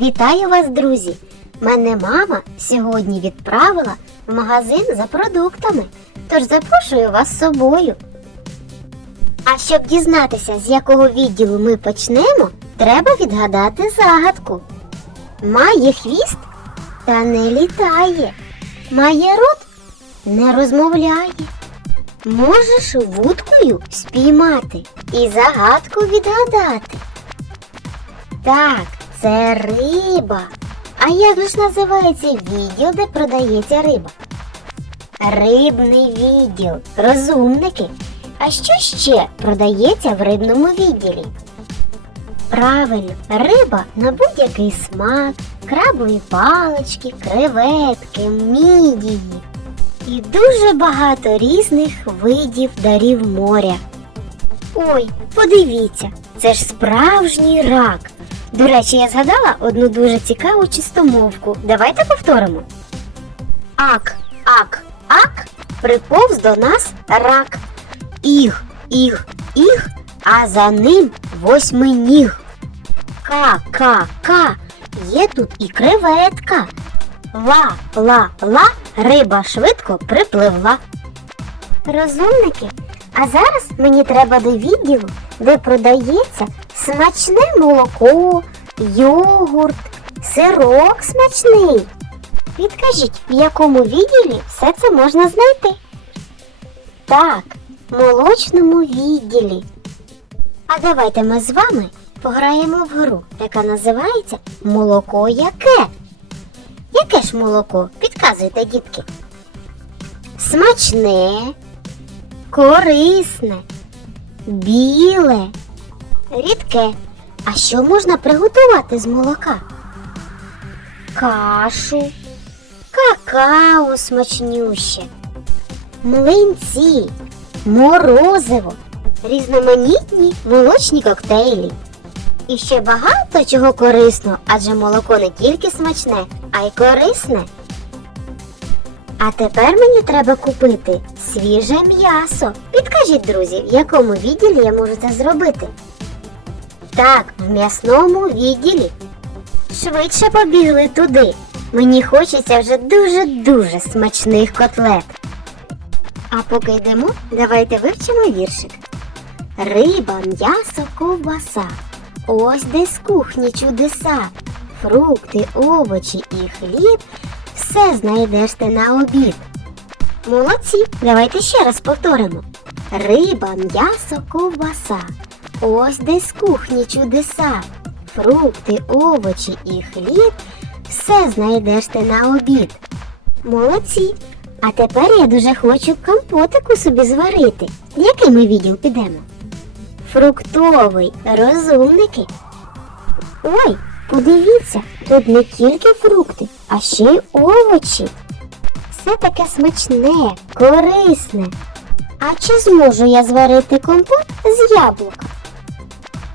Вітаю вас, друзі! Мене мама сьогодні відправила в магазин за продуктами, тож запрошую вас з собою. А щоб дізнатися, з якого відділу ми почнемо, треба відгадати загадку. Має хвіст та не літає. Має рот не розмовляє. Можеш вудкою спіймати і загадку відгадати. Так, це риба. А як же ж називається відділ, де продається риба? Рибний відділ. Розумники. А що ще продається в рибному відділі? Правильно, риба на будь-який смак, крабові палички, креветки, мідії. І дуже багато різних видів дарів моря. Ой, подивіться, це ж справжній рак. До речі, я згадала одну дуже цікаву чистомовку. Давайте повторимо. Ак, ак, ак, приповз до нас рак. Іг, іг, іг, а за ним восьминіг. Ка, ка, ка, є тут і креветка. Ла, ла, ла, риба швидко припливла. Розумники, а зараз мені треба до відділу, де продається смачне молоко, йогурт, сирок смачний. Підкажіть, в якому відділі все це можна знайти? Так, в молочному відділі. А давайте ми з вами пограємо в гру, яка називається Молоко яке? Яке ж молоко? Підказуйте, дітки. Смачне, корисне, біле, рідке. А що можна приготувати з молока? Кашу, какао смачнюще, млинці, морозиво, різноманітні молочні коктейлі. І ще багато чого корисно, адже молоко не тільки смачне, а й корисне. А тепер мені треба купити свіже м'ясо. Підкажіть, друзі, в якому відділі я можу це зробити? Так, в м'ясному відділі. Швидше побігли туди. Мені хочеться вже дуже-дуже смачних котлет. А поки йдемо, давайте вивчимо віршик. Риба, м'ясо, ковбаса. Ось де з кухні чудеса. Фрукти, овочі і хліб. Все знайдеш ти на обід. Молодці, давайте ще раз повторимо. Риба, м'ясо, ковбаса. Ось де з кухні чудеса. Фрукти, овочі і хліб. Все знайдеш ти на обід. Молодці. А тепер я дуже хочу компотику собі зварити. Який ми відділ підемо? Фруктовий, розумники. Ой, подивіться, тут не тільки фрукти, а ще й овочі. Все таке смачне, корисне. А чи зможу я зварити компот з яблука?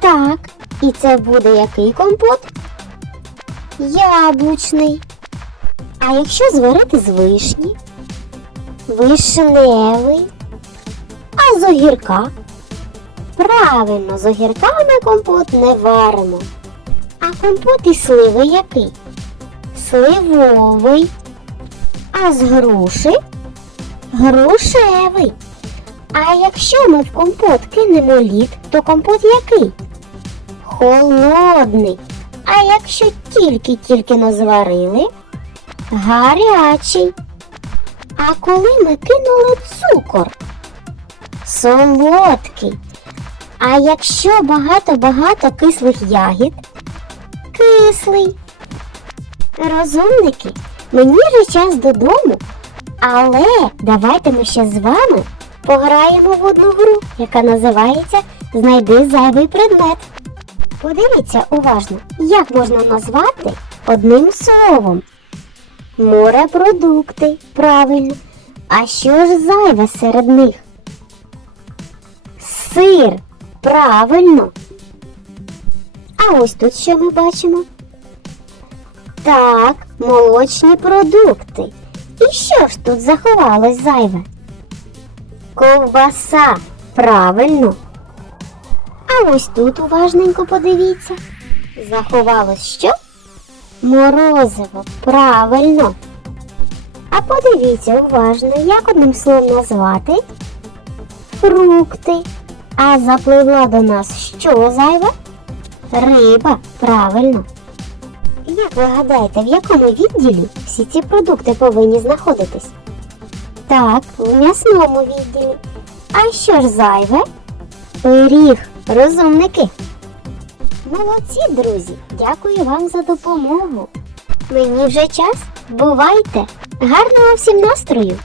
Так, і це буде який компот? Яблучний. А якщо зварити з вишні? Вишневий. А з огірка? Правильно, з огірками компот не варимо. А компот із сливи який? Сливовий. А з груші? Грушевий. А якщо ми в компот кинемо лід, то компот який? Холодний. А якщо тільки-тільки назварили? Гарячий. А коли ми кинули цукор? Солодкий. А якщо багато-багато кислих ягід? Кислий. Розумники, мені вже час додому. Але давайте ми ще з вами пограємо в одну гру, яка називається Знайди зайвий предмет. Подивіться уважно, як можна назвати одним словом. Морепродукти, правильно. А що ж зайве серед них? Сир, правильно. А ось тут що ми бачимо? Так, молочні продукти. І що ж тут заховалось зайве? Ковбаса, правильно. А ось тут уважненько подивіться. Заховалось що? Морозиво, правильно. А подивіться уважно, як одним словом назвати фрукти. А запливла до нас що зайве? Риба, правильно. Як ви гадаєте, в якому відділі всі ці продукти повинні знаходитись? Так, в м'ясному відділі. А що ж зайве? Пиріг, розумники. Молодці, друзі, дякую вам за допомогу. Мені вже час. Бувайте! Гарного всім настрою!